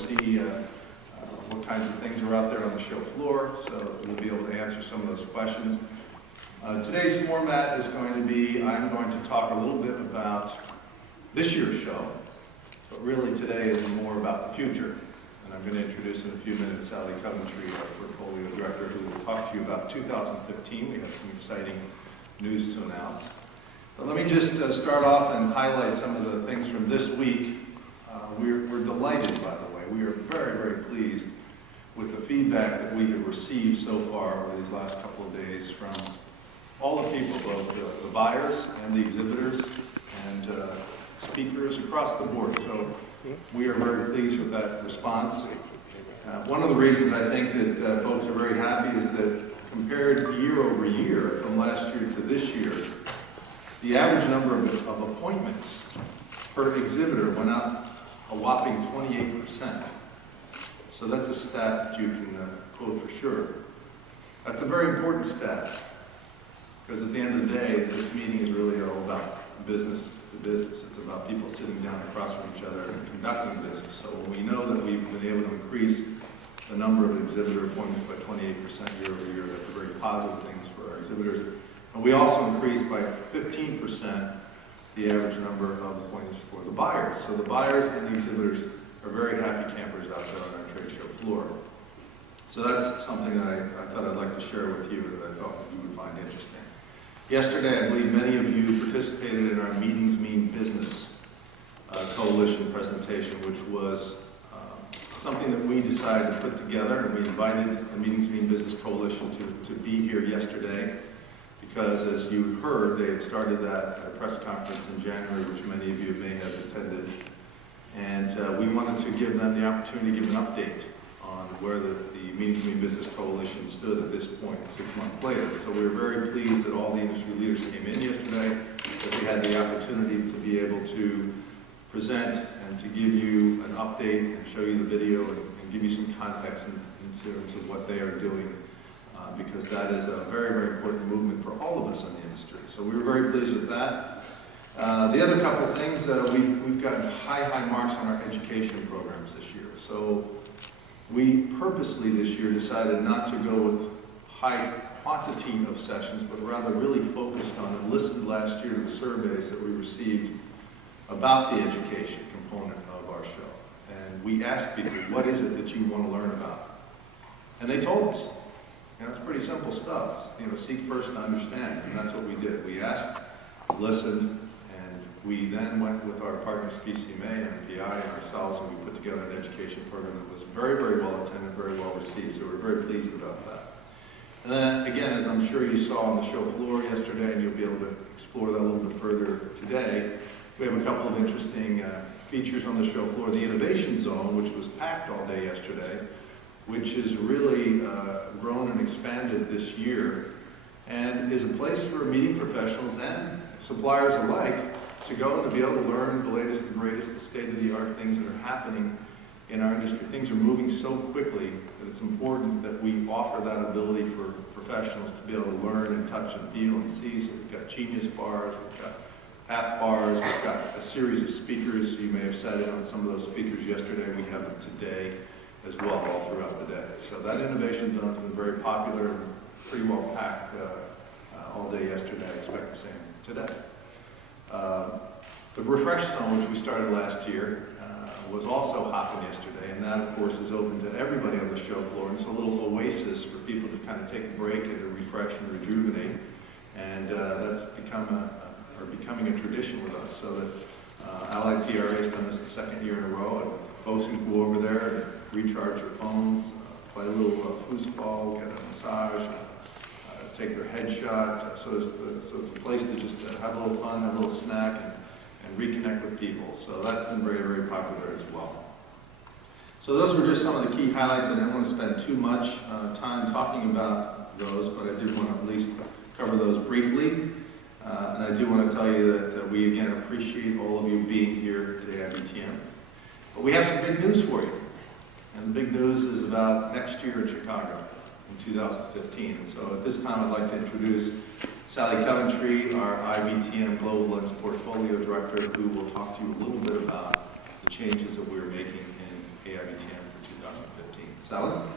see what kinds of things are out there on the show floor, so we'll be able to answer some of those questions. Today's format is going to be, I'm going to talk a little bit about this year's show, but really today is more about the future. And I'm going to introduce in a few minutes Sally Coventry, our portfolio director, who will talk to you about 2015. We have some exciting news to announce. But let me just start off and highlight some of the things from this week. We're delighted, by the way. We are very, very pleased with the feedback that we have received so far over these last couple of days from all the people, both the buyers and the exhibitors and speakers across the board. So we are very pleased with that response. One of the reasons I think that folks are very happy is that compared year over year, from last year to this year, the average number of appointments per exhibitor went up a whopping 28%. So that's a stat that you can quote for sure. That's a very important stat, because at the end of the day, this meeting is really all about business to business. It's about people sitting down across from each other and conducting business. So when we know that we've been able to increase the number of exhibitor appointments by 28% year over year, that's a very positive thing for our exhibitors. And we also increased by 15% the average number of appointments for the buyers. So the buyers and the exhibitors are very happy campers out there on our trade show floor. So that's something that I thought I'd like to share with you that I thought you would find interesting. Yesterday, I believe many of you participated in our Meetings Mean Business Coalition presentation, which was something that we decided to put together, and we invited the Meetings Mean Business Coalition to be here yesterday, because as you heard, they had started that at a press conference in January, which many of you may have attended. And we wanted to give them the opportunity to give an update on where the Meetings Mean Business Coalition stood at this point, 6 months later. So we were very pleased that all the industry leaders came in yesterday, that they had the opportunity to be able to present and to give you an update and show you the video and give you some context in terms of what they are doing. Because that is a very, very important movement for all of us in the industry. So we were very pleased with that. The other couple of things, we've gotten high marks on our education programs this year. So we purposely this year decided not to go with high quantity of sessions, but rather really focused on and listened last year to the surveys that we received about the education component of our show. And we asked people, what is it that you want to learn about? And they told us. You know, it's pretty simple stuff. You know, seek first to understand, and that's what we did. We asked, listened, and we then went with our partners PCMA, MPI, and ourselves, and we put together an education program that was very, very well attended, very well received. So we're very pleased about that. And then again, as I'm sure you saw on the show floor yesterday, and you'll be able to explore that a little bit further today, we have a couple of interesting features on the show floor. The Innovation Zone, which was packed all day yesterday, which has really grown and expanded this year, and is a place for meeting professionals and suppliers alike to go and to be able to learn the latest and greatest, the state-of-the-art things that are happening in our industry. Things are moving so quickly that it's important that we offer that ability for professionals to be able to learn and touch and feel and see. So we've got Genius bars, we've got app bars, we've got a series of speakers. You may have sat in on some of those speakers yesterday. We have them today as well all throughout the day. So that innovation zone has been very popular and pretty well packed all day yesterday. I expect the same today. The Refresh Zone, which we started last year, was also hopping yesterday, and that of course is open to everybody on the show floor, and it's a little oasis for people to kind of take a break and to refresh and rejuvenate, and that's becoming a tradition with us, so that Allied PRA has done this the second year in a row, and folks can go over there and recharge their phones, play a little foosball, get a massage, take their headshot. So it's a place to just have a little fun, have a little snack, and reconnect with people. So that's been very, very popular as well. So those were just some of the key highlights. I didn't want to spend too much time talking about those, but I did want to at least cover those briefly. And I do want to tell you that we again appreciate all of you being here at AIBTM. But we have some big news for you. And the big news is about next year in Chicago in 2015. And so at this time I'd like to introduce Sally Coventry, our AIBTM Global Lens Portfolio Director, who will talk to you a little bit about the changes that we're making in AIBTM Sally?